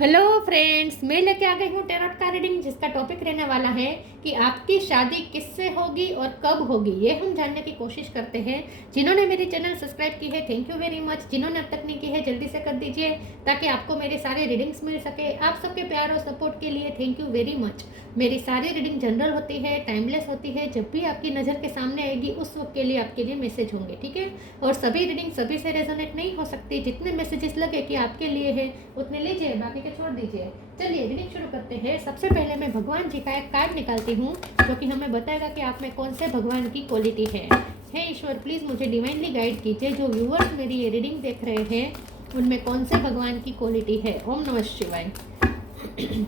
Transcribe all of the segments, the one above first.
Hello friends, मैं लेके आ गई हूँ टैरोट का रीडिंग, जिसका टॉपिक रहने वाला है कि आपकी शादी किससे होगी और कब होगी। ये हम जानने की कोशिश करते हैं। जिन्होंने मेरी चैनल सब्सक्राइब की है, थैंक यू वेरी मच। जिन्होंने अब तक नहीं की है, जल्दी से कर दीजिए ताकि आपको मेरे सारे रीडिंग्स मिल सके। आप सबके प्यार और सपोर्ट के लिए थैंक यू वेरी मच। मेरी सारी रीडिंग जनरल होती है, टाइमलेस होती है। जब भी आपकी नज़र के सामने आएगी उस वक्त के लिए आपके लिए मैसेज होंगे, ठीक है। और सभी रीडिंग सभी से रेजोनेट नहीं हो सकती। जितने मैसेजेस लगे कि आपके लिए है उतने लीजिए, बाकी के छोड़ दीजिए। चलिए रीडिंग शुरू करते हैं। सबसे पहले मैं भगवान जी का एक कार्ड निकालती हूँ जो कि हमें बताएगा कि आप में कौन से भगवान की क्वालिटी है। हे ईश्वर, प्लीज़ मुझे डिवाइनली गाइड कीजिए। जो व्यूअर्स मेरी ये रीडिंग देख रहे हैं उनमें कौन से भगवान की क्वालिटी है। ओम नमः शिवाय।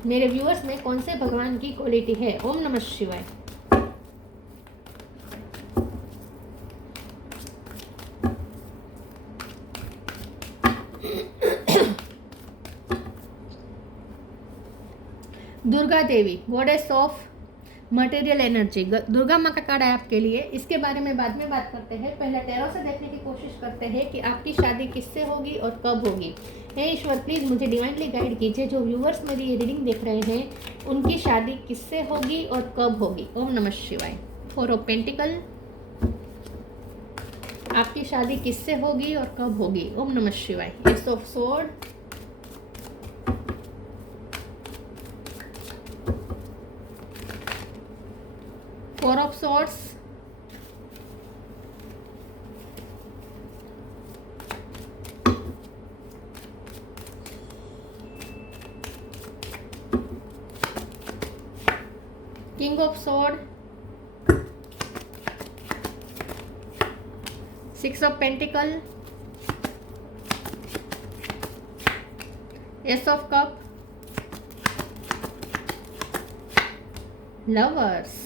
मेरे व्यूअर्स में कौन से भगवान की क्वालिटी है। ओम नमः शिवाय। दुर्गा देवी, goddess of material energy. Durga माँ का कार्ड है आपके लिए। इसके बारे में बाद में बात करते हैं। पहले टैरो से देखने की कोशिश करते हैं कि आपकी शादी किससे होगी और कब होगी। हे ईश्वर, प्लीज़ मुझे डिवाइनली गाइड कीजिए। जो व्यूअर्स मेरी ये रीडिंग देख रहे हैं उनकी शादी किससे होगी और कब होगी। ओम नमः शिवाय। 4 ऑफ पेंटिकल, आपकी शादी किससे होगी और कब होगी। ओम नमः शिवाय। S of sword, four of swords, king of sword, 6 of pentacle, S of cup, lovers.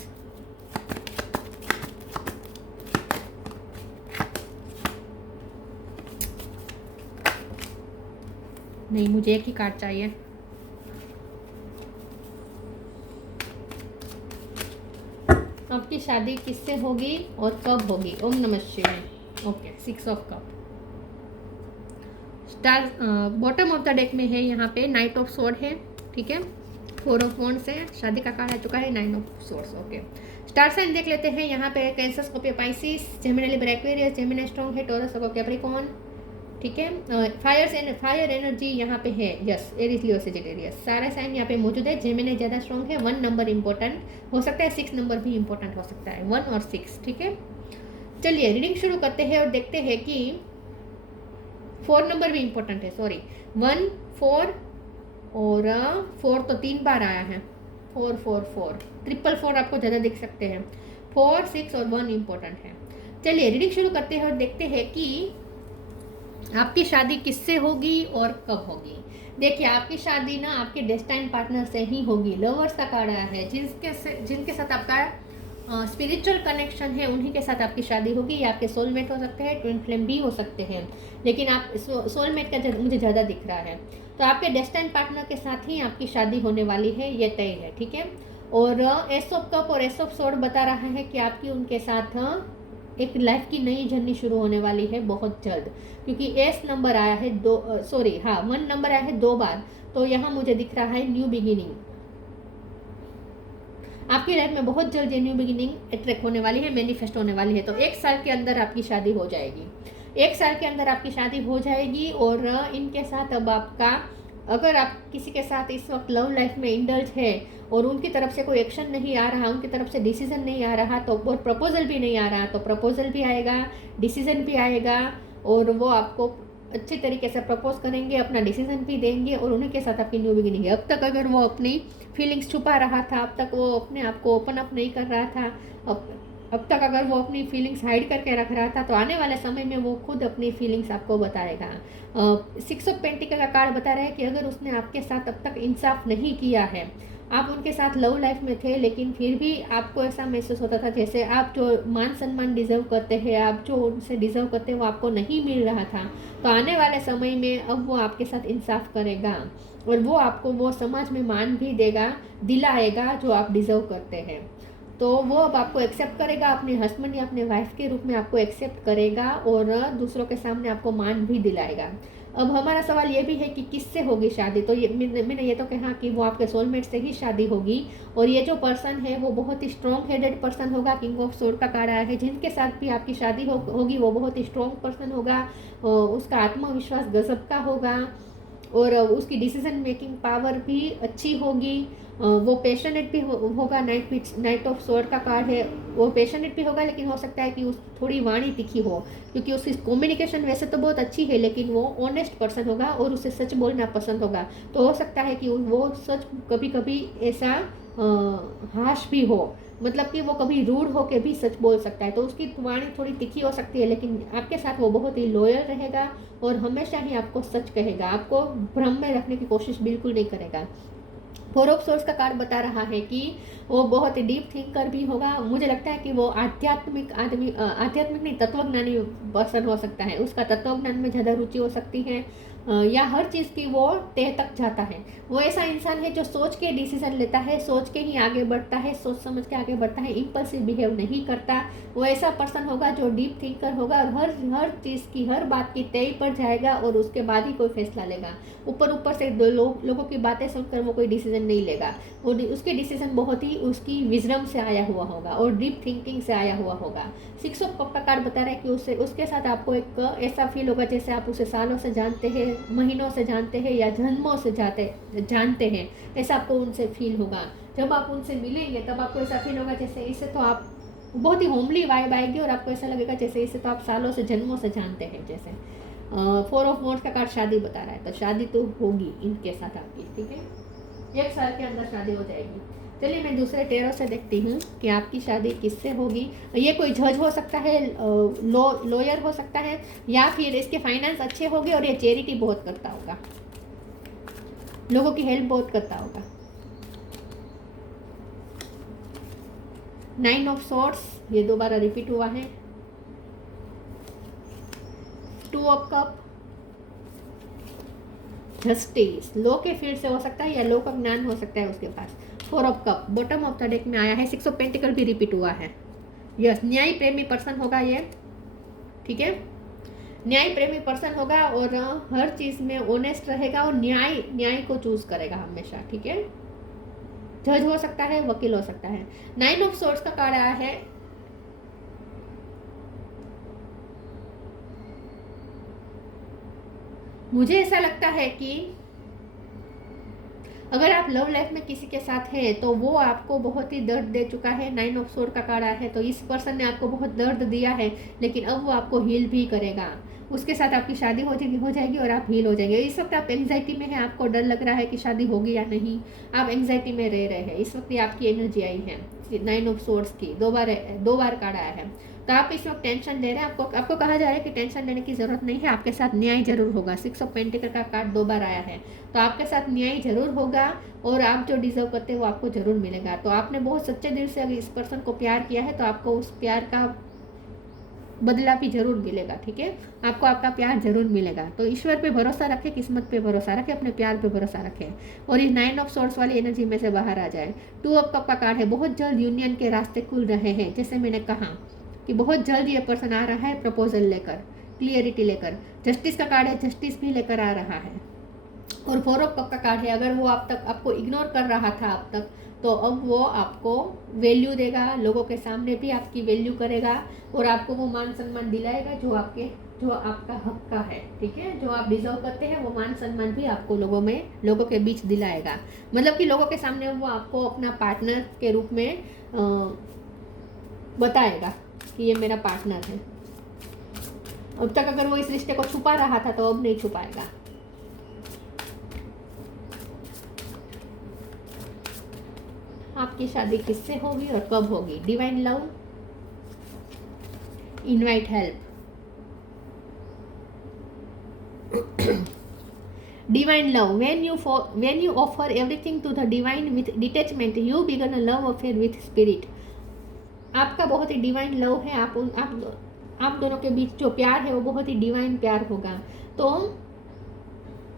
नहीं, मुझे एक ही कार्ड चाहिए। आपकी शादी किससे होगी और कब होगी। ओम नमः शिवाय। Okay, 6 of cup. Star bottom of the deck में है यहाँ पे नाइट ऑफ स्वॉर्ड है, ठीक है। 4 ऑफ वॉन्ड्स है, शादी का कार्ड आ चुका है। 9 of swords. Okay, star sign देख लेते हैं। यहाँ पे Cancer, Scorpio, Pisces, Gemini, Libra, Aquarius, Gemini strong है, टॉरस, कैप्रिकॉर्न, ठीक है। फायर एनर्जी यहाँ पे है। यस, एरीज, लियो, सजिटेरियस, सारे साइन यहाँ पे मौजूद है। जेमिनी ज़्यादा स्ट्रॉन्ग है। 1 नंबर इंपॉर्टेंट हो सकता है, 6 नंबर भी इंपॉर्टेंट हो सकता है, 1 और 6, ठीक है। चलिए रीडिंग शुरू करते हैं और देखते हैं कि 4 नंबर भी इंपॉर्टेंट है। सॉरी, 1, 4 और 4 तो 3 बार आया है। 4 4 4, 4 आपको ज़्यादा दिख सकते हैं। 4, 6 और 1 इंपॉर्टेंट है। चलिए रीडिंग शुरू करते हैं और देखते हैं कि आपकी शादी किससे होगी और कब होगी। देखिए, आपकी शादी ना आपके डेस्टाइन पार्टनर से ही होगी। लवर्स का कार्ड आया है, जिनके साथ आपका स्पिरिचुअल कनेक्शन है उन्हीं के साथ आपकी शादी होगी। या आपके सोलमेट हो सकते हैं, ट्विन फ्लेम भी हो सकते हैं, लेकिन आप सोलमेट का मुझे ज़्यादा दिख रहा है। तो आपके डेस्टाइन पार्टनर के साथ ही आपकी शादी होने वाली है, ये तय है, ठीक है। और एस ऑफ कप और एस ऑफ स्वॉर्ड बता रहा है कि आपकी उनके साथ एक लाइफ की नई जर्नी शुरू होने वाली है बहुत जल्द, क्योंकि एस नंबर आया है 1 नंबर आया है 2 बार। तो यहाँ मुझे दिख रहा है न्यू बिगिनिंग। आपकी लाइफ में बहुत जल्द ये न्यू बिगिनिंग अट्रैक्ट होने वाली है, मैनिफेस्ट होने वाली है। तो 1 साल के अंदर आपकी शादी हो जाएगी। 1 साल के अंदर आपकी शादी हो जाएगी। और इनके साथ अब आपका, अगर आप किसी के साथ इस वक्त लव लाइफ में इंडल्ज है और उनकी तरफ से कोई एक्शन नहीं आ रहा, उनकी तरफ से डिसीजन नहीं आ रहा, तो और प्रपोजल भी नहीं आ रहा, तो प्रपोजल भी आएगा, डिसीजन भी आएगा और वो आपको अच्छे तरीके से प्रपोज करेंगे, अपना डिसीजन भी देंगे और उन्हीं के साथ आपकी न्यू बिगिनिंग है। अब तक अगर वो अपनी फीलिंग्स छुपा रहा था, अब तक वो अपने आप को ओपन अप नहीं कर रहा था, अब तक अगर वो अपनी फीलिंग्स हाइड करके रख रहा था, तो आने वाले समय में वो खुद अपनी फीलिंग्स आपको बताएगा। 6 ऑफ पेंटिकल का कार्ड बता रहा है कि अगर उसने आपके साथ अब तक इंसाफ नहीं किया है, आप उनके साथ लव लाइफ में थे लेकिन फिर भी आपको ऐसा महसूस होता था जैसे आप जो मान सम्मान डिज़र्व करते हैं, आप जो उनसे डिज़र्व करते हैं वो आपको नहीं मिल रहा था, तो आने वाले समय में अब वो आपके साथ इंसाफ करेगा और वो आपको वो समाज में मान भी देगा, दिलाएगा जो आप डिज़र्व करते हैं। तो वो अब आपको एक्सेप्ट करेगा, अपने हस्बैंड या अपने वाइफ के रूप में आपको एक्सेप्ट करेगा और दूसरों के सामने आपको मान भी दिलाएगा। अब हमारा सवाल ये भी है कि किससे होगी शादी। तो ये मैंने ये तो कहा कि वो आपके सोलमेट से ही शादी होगी। और ये जो पर्सन है वो बहुत ही स्ट्रॉन्ग हेडेड पर्सन होगा। किंग ऑफ सोर्ड का कार्ड आया है। जिनके साथ भी आपकी शादी होगी वो बहुत ही स्ट्रॉन्ग पर्सन होगा। उसका आत्मविश्वास गजब का होगा और उसकी डिसीजन मेकिंग पावर भी अच्छी होगी। वो पैशनेट भी होगा। नाइट ऑफ सोर्ड का कार्ड है। वो पैशनेट भी होगा, लेकिन हो सकता है कि उस थोड़ी वाणी तीखी हो, क्योंकि उसकी कम्युनिकेशन वैसे तो बहुत अच्छी है, लेकिन वो ऑनेस्ट पर्सन होगा और उसे सच बोलना पसंद होगा। तो हो सकता है कि वो सच कभी कभी ऐसा हाश भी हो, मतलब कि वो कभी रूड हो के भी सच बोल सकता है। तो उसकी वाणी थोड़ी तीखी हो सकती है, लेकिन आपके साथ वो बहुत ही लॉयल रहेगा और हमेशा ही आपको सच कहेगा। आपको भ्रम में रखने की कोशिश बिल्कुल नहीं करेगा। फोर ऑफ सोर्स का कार्ड बता रहा है कि वो बहुत ही डीप थिंकर भी होगा। मुझे लगता है कि वो आध्यात्मिक नहीं, तत्वज्ञानी पर्सन हो सकता है। उसका तत्वज्ञान में ज़्यादा रुचि हो सकती है, या हर चीज़ की वो तह तक जाता है। वो ऐसा इंसान है जो सोच के डिसीजन लेता है, सोच के ही आगे बढ़ता है, सोच समझ के आगे बढ़ता है, इम्पल्सिव बिहेव नहीं करता। वो ऐसा पर्सन होगा जो डीप थिंकर होगा और हर चीज़ की, हर बात की तय पर जाएगा और उसके बाद ही कोई फैसला लेगा। ऊपर से लोगों की बातें सुनकर वो कोई डिसीजन नहीं लेगा। वो उसके डिसीजन बहुत ही उसकी विजडम से आया हुआ होगा और डीप थिंकिंग से आया हुआ होगा। 6 ऑफ कप का कार्ड बता रहा है कि उसके साथ आपको एक ऐसा फील होगा जैसे आप उसे सालों से जानते हैं, महीनों से जानते हैं या जन्मों से जानते हैं। ऐसा आपको उनसे फील होगा। जब आप उनसे मिलेंगे तब आपको ऐसा फील होगा जैसे इसे तो आप बहुत ही होमली वाइब आएगी और आपको ऐसा लगेगा जैसे इसे तो आप सालों से, जन्मों से जानते हैं। जैसे 4 ऑफ वॉन्ड्स का कार्ड शादी बता रहा है, तो शादी तो होगी इनके साथ आपकी, ठीक है। 1 साल के अंदर शादी हो जाएगी। चलिए मैं दूसरे टेरो से देखती हूँ कि आपकी शादी किससे होगी। ये कोई जज हो सकता है, लॉयर हो सकता है, या फिर इसके फाइनेंस अच्छे होंगे और ये चैरिटी बहुत करता होगा, लोगों की हेल्प बहुत करता होगा। 9 ऑफ सॉर्ड्स, ये दोबारा रिपीट हुआ है। 2 ऑफ कप, जस्टिस, लो के फील्ड से हो सकता है या लो का ज्ञान हो सकता है उसके पास। 4 of cup bottom of the deck में आया है। 6 ऑफ पेंटिकल भी रिपीट हुआ है। यस, न्याय प्रेमी पर्सन होगा ये, ठीक है। न्याय प्रेमी पर्सन होगा और हर चीज में ऑनेस्ट रहेगा और न्याय को चूज करेगा हमेशा, ठीक है। जज हो सकता है, वकील हो सकता है। 9 ऑफ सोर्ड्स का कार्ड आया है। मुझे ऐसा लगता है कि अगर आप लव लाइफ में किसी के साथ हैं तो वो आपको बहुत ही दर्द दे चुका है। 9 ऑफ सोर्ड का कार्ड आया है, तो इस पर्सन ने आपको बहुत दर्द दिया है, लेकिन अब वो आपको हील भी करेगा। उसके साथ आपकी शादी हो जाएगी और आप हील हो जाएंगे। इस वक्त आप एंग्जाइटी में हैं, आपको डर लग रहा है कि शादी होगी या नहीं, आप एंग्जाइटी में रह रहे हैं। इस वक्त ये आपकी एनर्जी आई है 9 ऑफ सोर्ड्स की। दो बार कार्ड आया है, तो आप इस वक्त टेंशन ले रहे हैं। आपको कहा जा रहा है कि टेंशन लेने की जरूरत नहीं है, आपके साथ न्याय जरूर होगा। 6 ऑफ पेंटिकल का कार्ड 2 बार आया है, तो आपके साथ न्याय जरूर होगा और आप जो डिजर्व करते हैं वो आपको जरूर मिलेगा। तो आपने बहुत सच्चे दिल से अगर इस पर्सन को प्यार किया है तो आपको उस प्यार का बदला भी जरूर मिलेगा, ठीक है। आपको आपका प्यार जरूर मिलेगा। तो ईश्वर पे भरोसा रखें, किस्मत पे भरोसा रखें, अपने प्यार पे भरोसा रखें और इस 9 ऑफ सोर्ड्स वाली एनर्जी में से बाहर आ जाए। 2 ऑफ कप का कार्ड है। बहुत जल्द यूनियन के रास्ते खुल रहे हैं। जैसे मैंने कहा कि बहुत जल्द ये पर्सन आ रहा है प्रपोजल लेकर, क्लियरिटी लेकर। जस्टिस का कार्ड है, जस्टिस भी लेकर आ रहा है। और 4 ऑफ कप का कार्ड है। अगर वो आपको इग्नोर कर रहा था अब तक, तो अब वो आपको वैल्यू देगा, लोगों के सामने भी आपकी वैल्यू करेगा और आपको वो मान सम्मान दिलाएगा जो आपका हक का है, ठीक है। जो आप डिजर्व करते हैं वो मान सम्मान भी आपको लोगों के बीच दिलाएगा। मतलब कि लोगों के सामने वो आपको अपना पार्टनर के रूप में बताएगा कि ये मेरा पार्टनर है। अब तक अगर वो इस रिश्ते को छुपा रहा था तो अब नहीं छुपाएगा। आपकी शादी किससे होगी और कब होगी? Divine love, invite help. Divine love. When you offer everything to the divine with detachment, you begin a love affair with spirit. आपका बहुत ही डिवाइन लव है। आप दोनों के बीच जो प्यार है वो बहुत ही डिवाइन प्यार होगा। तो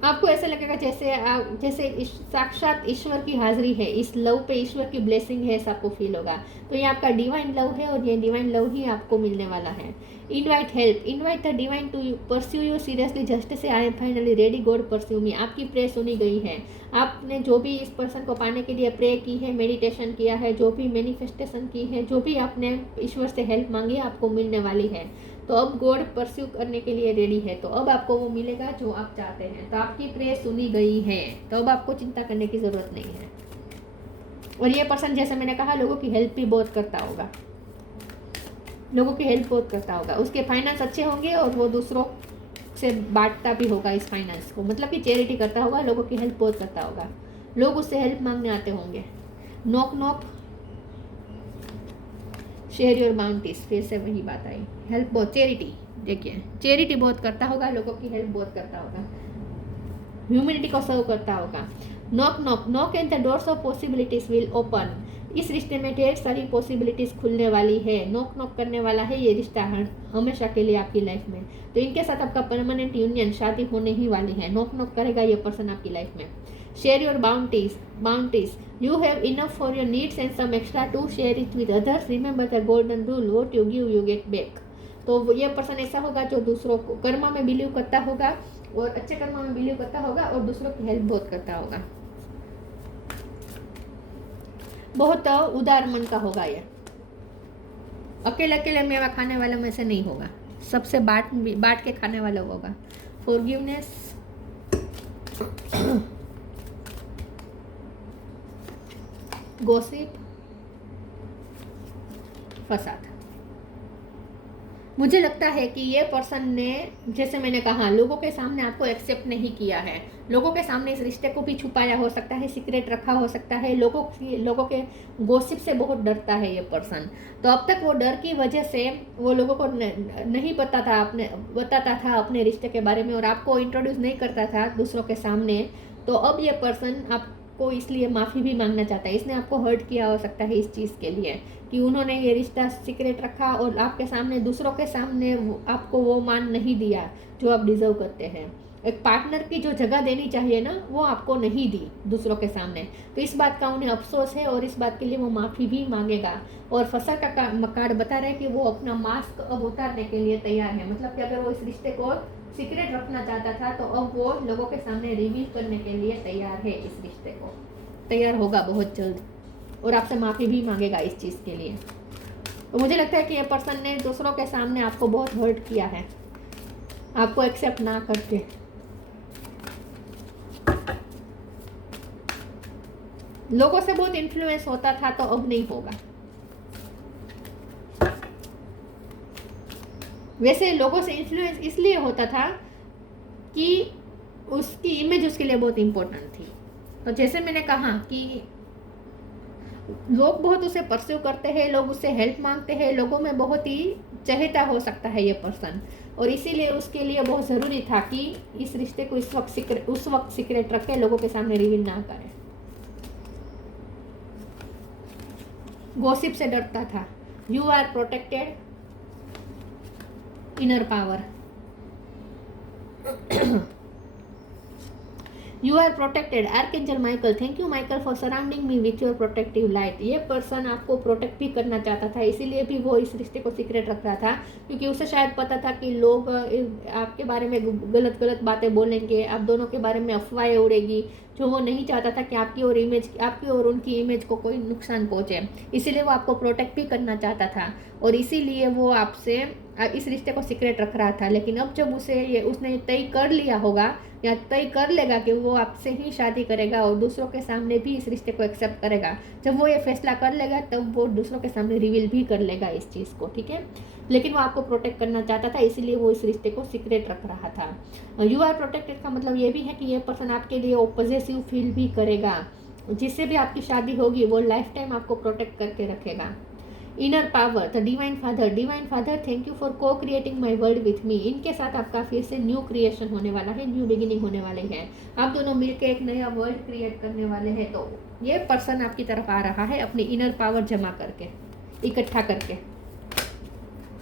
आपको ऐसा लगेगा जैसे साक्षात ईश्वर की हाजिरी है, इस लव पे ईश्वर की ब्लेसिंग है, ऐसा आपको फील होगा। तो ये आपका डिवाइन लव है और ये डिवाइन लव ही आपको मिलने वाला है। Invite help, invite the divine to pursue you seriously, just say I am finally ready God pursue me. आपकी प्रे सुनी गई है। आपने जो भी इस पर्सन को पाने के लिए प्रे की है, मेडिटेशन किया है, जो भी मैनिफेस्टेशन की है, जो भी आपने ईश्वर से हेल्प मांगी है, आपको मिलने वाली है। तो अब गॉड परस्यू करने के लिए रेडी है, तो अब आपको वो मिलेगा जो आप चाहते हैं। तो आपकी प्रे सुनी गई है, तो अब आपको चिंता करने की ज़रूरत नहीं है। और ये पर्सन, जैसे मैंने कहा, लोगों की हेल्प भी बहुत करता होगा, लोगों की हेल्प बहुत करता होगा। उसके फाइनेंस अच्छे होंगे और वो दूसरों से बांटता भी होगा इस फाइनेंस को, मतलब कि चैरिटी करता होगा, लोगों की हेल्प बहुत करता होगा, लोग उससे हेल्प मांगने आते होंगे। Knock knock share your bounties, फिर से वही बात आई, हेल्प बहुत, चैरिटी, देखिए चैरिटी बहुत करता होगा, लोगों की हेल्प बहुत करता होगा, ह्यूमैनिटी को सर्व करता होगा। Knock knock knock and the doors of possibilities will open, इस रिश्ते में ढेर सारी पॉसिबिलिटीज खुलने वाली है। नॉक नॉक करने वाला है ये रिश्ता हमेशा के लिए आपकी लाइफ में। तो इनके साथ आपका परमानेंट यूनियन, शादी होने ही वाली है। नॉक नॉक करेगा ये पर्सन आपकी लाइफ में। Share your bounties, you have enough for your needs and some extra to share it with others, remember the golden rule, what you give you get back. तो ये person ऐसा होगा जो दूसरों को कर्म में बिलीव करता होगा और अच्छे कर्म में बिलीव करता होगा और दूसरों की हेल्प बहुत करता होगा। बहुत उदार मन का होगा ये, अकेले अकेले मेवा खाने वाले में से नहीं होगा, सबसे बांट के खाने वाला होगा। फॉरगिवनेस, गॉसिप, फसाद। मुझे लगता है कि ये पर्सन ने, जैसे मैंने कहा, लोगों के सामने आपको एक्सेप्ट नहीं किया है, लोगों के सामने इस रिश्ते को भी छुपाया हो सकता है, सीक्रेट रखा हो सकता है, लोगों के गॉसिप से बहुत डरता है ये पर्सन। तो अब तक वो डर की वजह से वो लोगों को नहीं बताता था अपने रिश्ते के बारे में और आपको इंट्रोड्यूस नहीं करता था दूसरों के सामने। तो अब ये पर्सन आपको इसलिए माफ़ी भी मांगना चाहता है। इसने आपको हर्ट किया हो सकता है इस चीज़ के लिए कि उन्होंने ये रिश्ता सीक्रेट रखा और आपके सामने, दूसरों के सामने आपको वो मान नहीं दिया जो आप डिजर्व करते हैं। एक पार्टनर की जो जगह देनी चाहिए ना, वो आपको नहीं दी दूसरों के सामने। तो इस बात का उन्हें अफसोस है और इस बात के लिए वो माफ़ी भी मांगेगा। और फसा का कार्ड बता रहा है कि वो अपना मास्क अब उतारने के लिए तैयार है, मतलब कि अगर वो इस रिश्ते को सीक्रेट रखना चाहता था तो अब वो लोगों के सामने रिवील करने के लिए तैयार है, इस रिश्ते को तैयार होगा बहुत जल्द और आपसे माफ़ी भी मांगेगा इस चीज़ के लिए। तो मुझे लगता है कि ये पर्सन ने दूसरों के सामने आपको बहुत हर्ट किया है, आपको एक्सेप्ट ना करके। लोगों से बहुत इन्फ्लुएंस होता था, तो अब नहीं होगा। वैसे लोगों से इन्फ्लुएंस इसलिए होता था कि उसकी इमेज उसके लिए बहुत इम्पोर्टेंट थी। तो जैसे मैंने कहा कि लोग बहुत उसे परस्यू करते हैं, लोग उससे हेल्प मांगते हैं, लोगों में बहुत ही चहेता हो सकता है ये पर्सन, और इसीलिए उसके लिए बहुत ज़रूरी था कि इस रिश्ते को उस वक्त सीक्रेट रखे, लोगों के सामने रिवील ना करे। गॉसिप से डरता था। You are protected, inner power, you are protected, archangel Michael, thank you Michael for surrounding me with your protective light. ये पर्सन आपको प्रोटेक्ट भी करना चाहता था, इसीलिए भी वो इस रिश्ते को सीक्रेट रख रहा था, क्योंकि उसे शायद पता था कि लोग आपके बारे में गलत गलत बातें बोलेंगे, आप दोनों के बारे में अफवाहें उड़ेगी, जो वो नहीं चाहता था कि आपकी और उनकी इमेज को कोई नुकसान पहुंचे। इसीलिए वो आपको प्रोटेक्ट भी करना चाहता था और इसीलिए वो आपसे इस रिश्ते को सीक्रेट रख रहा था। लेकिन अब जब उसने तय कर लिया होगा या तय कर लेगा कि वो आपसे ही शादी करेगा और दूसरों के सामने भी इस रिश्ते को एक्सेप्ट करेगा, जब वो ये फैसला कर लेगा तब वो दूसरों के सामने रिवील भी कर लेगा इस चीज़ को, ठीक है। लेकिन वो आपको प्रोटेक्ट करना चाहता था, इसीलिए वो इस रिश्ते को सीक्रेट रख रहा था। यू आर प्रोटेक्टेड का मतलब ये भी है कि ये पर्सन आपके लिए पॉजिटिव फील भी करेगा, जिससे भी आपकी शादी होगी वो लाइफ टाइम आपको प्रोटेक्ट करके रखेगा। Inner power, the divine father, thank you for को creating my world with me. इनके साथ आपका फिर से न्यू क्रिएशन होने वाला है, न्यू बिगिनिंग होने वाली है, आप दोनों मिलकर एक नया वर्ल्ड क्रिएट करने वाले हैं। तो ये पर्सन आपकी तरफ आ रहा है अपनी इनर पावर जमा करके, इकट्ठा करके,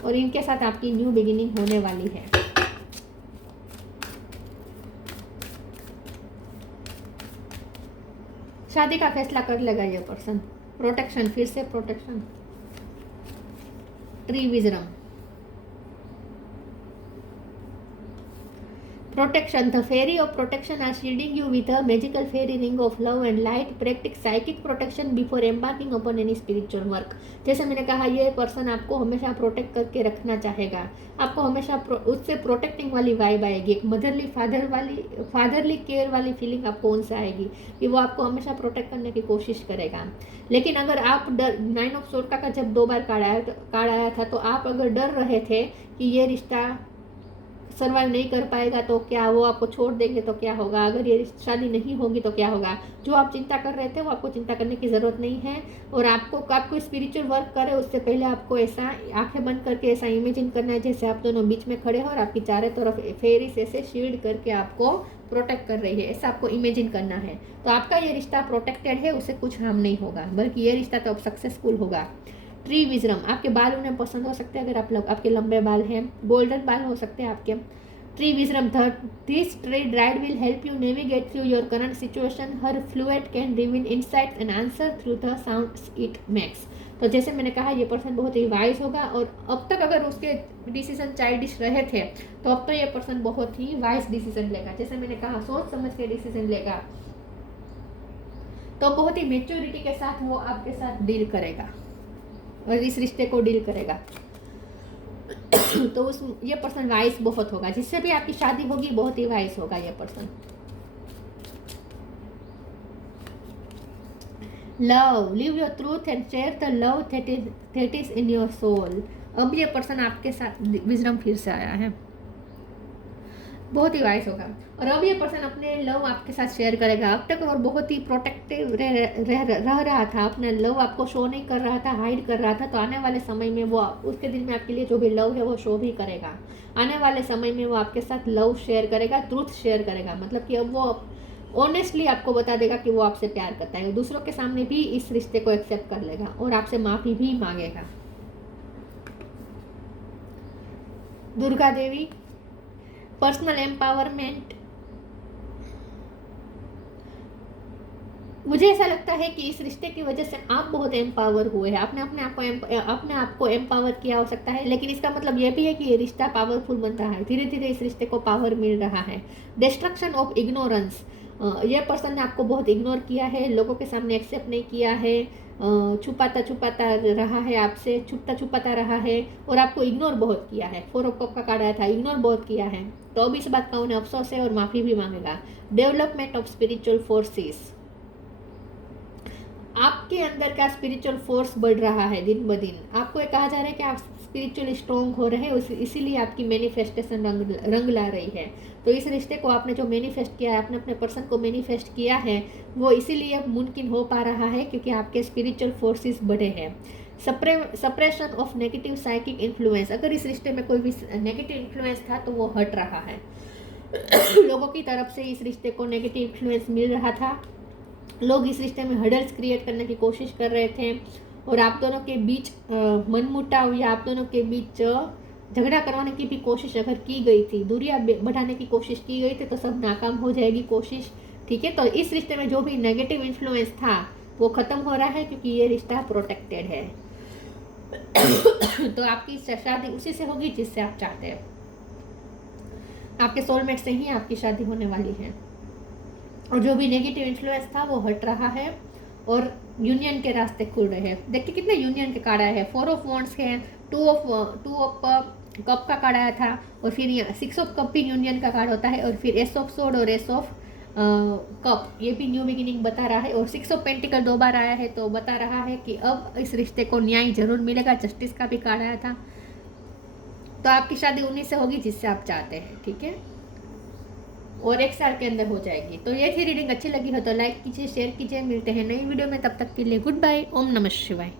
और इनके साथ आपकी न्यू बिगिनिंग होने वाली है। शादी का फैसला कर लेगा ये पर्सन। प्रोटेक्शन, फिर से protection, tree wisdom, Protection. The fairy of protection are shielding you with a magical fairy ring of love and light. Practice psychic protection before embarking upon any spiritual work. जैसे मैंने कहा, ये person आपको हमेशा protect करके रखना चाहेगा, आपको हमेशा उससे प्रोटेक्टिंग वाली वाइब आएगी, एक मदरली फादरली केयर वाली फीलिंग आपको उनसे आएगी कि वो आपको हमेशा प्रोटेक्ट करने की कोशिश करेगा। लेकिन अगर आप डर 9 ऑफ सोर्ड का जब 2 बार कार्ड आया था, तो आप अगर डर रहे थे कि ये रिश्ता सर्वाइव नहीं कर पाएगा तो क्या, वो आपको छोड़ देंगे तो क्या होगा, अगर ये शादी नहीं होगी तो क्या होगा, जो आप चिंता कर रहे थे वो आपको चिंता करने की ज़रूरत नहीं है। और आपको स्पिरिचुअल वर्क करे उससे पहले आपको ऐसा आंखें बंद करके ऐसा इमेजिन करना है जैसे आप दोनों बीच में खड़े हो और आपकी चारों तरफ फेरीज ऐसे शील्ड करके आपको प्रोटेक्ट कर रही है, ऐसा आपको इमेजिन करना है। तो आपका ये रिश्ता प्रोटेक्टेड है, उसे कुछ हार्म नहीं होगा, बल्कि ये रिश्ता तो अब सक्सेसफुल होगा। ट्री विजडम, आपके बाल उन्हें पसंद हो सकते हैं अगर आपके लंबे बाल हैं, गोल्डन बाल हो सकते हैं आपके। Tree wisdom, this tree dried will help you navigate through your current situation, her fluid can reveal insights and answer through the sounds it makes. तो जैसे मैंने कहा, ये पर्सन बहुत ही वाइज होगा, और अब तक अगर उसके डिसीजन चाइल्डिश रहे थे तो अब तो ये पर्सन बहुत ही वाइज डिसीजन लेगा। जैसे मैंने कहा, सोच समझ के डिसीजन लेगा, तो बहुत ही मेच्योरिटी के साथ वो आपके साथ डील करेगा और इस रिश्ते को डील करेगा। तो ये पर्सन वाइज बहुत होगा, जिससे भी आपकी शादी होगी बहुत ही वाइज होगा ये person. Love, live your truth and share the love that is in your soul. अब ये पर्सन आपके साथ विजडम फिर से आया है, बहुत ही वाइज होगा, और अब ये पर्सन अपने लव आपके साथ शेयर करेगा। अब तक और बहुत ही प्रोटेक्टिव रह रहा था, अपने लव आपको शो नहीं कर रहा था, हाइड कर रहा था। तो आने वाले समय में वो उसके दिल में आपके लिए जो भी लव है वो शो भी करेगा। आने वाले समय में वो आपके साथ लव शेयर करेगा, ट्रूथ शेयर करेगा, मतलब कि अब वो ऑनेस्टली आपको बता देगा कि वो आपसे प्यार करता है, दूसरों के सामने भी इस रिश्ते को एक्सेप्ट कर लेगा और आपसे माफ़ी भी मांगेगा। Durga Devi, personal empowerment. मुझे ऐसा लगता है कि इस रिश्ते की वजह से आप बहुत एम्पावर हुए हैं, आपने अपने आप को एम्पावर किया हो सकता है, लेकिन इसका मतलब यह भी है कि ये रिश्ता पावरफुल बन रहा है, धीरे धीरे इस रिश्ते को पावर मिल रहा है। डिस्ट्रक्शन ऑफ इग्नोरेंस, ये पर्सन ने आपको बहुत इग्नोर किया है, लोगों के सामने एक्सेप्ट नहीं किया है, छुपाता रहा है आपसे, छुपाता रहा है और आपको इग्नोर बहुत किया है। 4 ऑफ कप का कार्ड आया था, इग्नोर बहुत किया है, तो अब इस बात का उन्हें अफसोस है और माफ़ी भी मांगेगा। डेवलपमेंट ऑफ स्पिरिचुअल फोर्सेस, आपके अंदर का स्पिरिचुअल फोर्स बढ़ रहा है दिन ब दिन। आपको ये कहा जा रहा है कि आप स्पिरिचुअली स्ट्रॉन्ग हो रहे हैं, इसीलिए आपकी मैनिफेस्टेशन रंग ला रही है। तो इस रिश्ते को आपने जो मैनिफेस्ट किया है, आपने अपने पर्सन को मैनिफेस्ट किया है, वो इसीलिए मुमकिन हो पा रहा है क्योंकि आपके स्पिरिचुअल फोर्सेस बढ़े हैं। Suppression of negative psychic influence, अगर इस रिश्ते में कोई भी नेगेटिव इन्फ्लुएंस था तो वो हट रहा है। लोगों की तरफ से इस रिश्ते को नेगेटिव इन्फ्लुएंस मिल रहा था, लोग इस रिश्ते में हर्डल्स क्रिएट करने की कोशिश कर रहे थे और आप दोनों के बीच मनमुटाव या आप दोनों के बीच झगड़ा करवाने की भी कोशिश अगर की गई थी, दूरियां बढ़ाने की कोशिश की गई थी, तो सब नाकाम हो जाएगी कोशिश। ठीक है, तो इस रिश्ते में जो भी नेगेटिव इन्फ्लुएंस था वो ख़त्म हो रहा है क्योंकि ये रिश्ता प्रोटेक्टेड है। तो आपकी शादी उसी से होगी जिससे आप चाहते हैं, आपके सोलमेट से ही आपकी शादी होने वाली है। और जो भी नेगेटिव इन्फ्लुएंस था वो हट रहा है और यूनियन के रास्ते खुल रहे हैं। देखिए कितने यूनियन के कार्ड आए हैं, 4 ऑफ वॉन्ड्स है, 2 ऑफ कप का कार्ड आया था, और फिर 6 ऑफ कप भी यूनियन का कार्ड होता है, और फिर एस ऑफ सोर्ड और एस ऑफ कप, ये भी न्यू बिगिनिंग बता रहा है, और 6 ऑफ पेंटिकल 2 बार आया है तो बता रहा है कि अब इस रिश्ते को न्याय जरूर मिलेगा। जस्टिस का भी कार्ड आया था, तो आपकी शादी उन्हीं से होगी जिससे आप चाहते हैं। ठीक है, और 1 साल के अंदर हो जाएगी। तो ये थी रीडिंग, अच्छी लगी हो तो लाइक कीजिए, शेयर कीजिए। मिलते हैं नई वीडियो में, तब तक के लिए गुड बाय। ओम नमः शिवाय।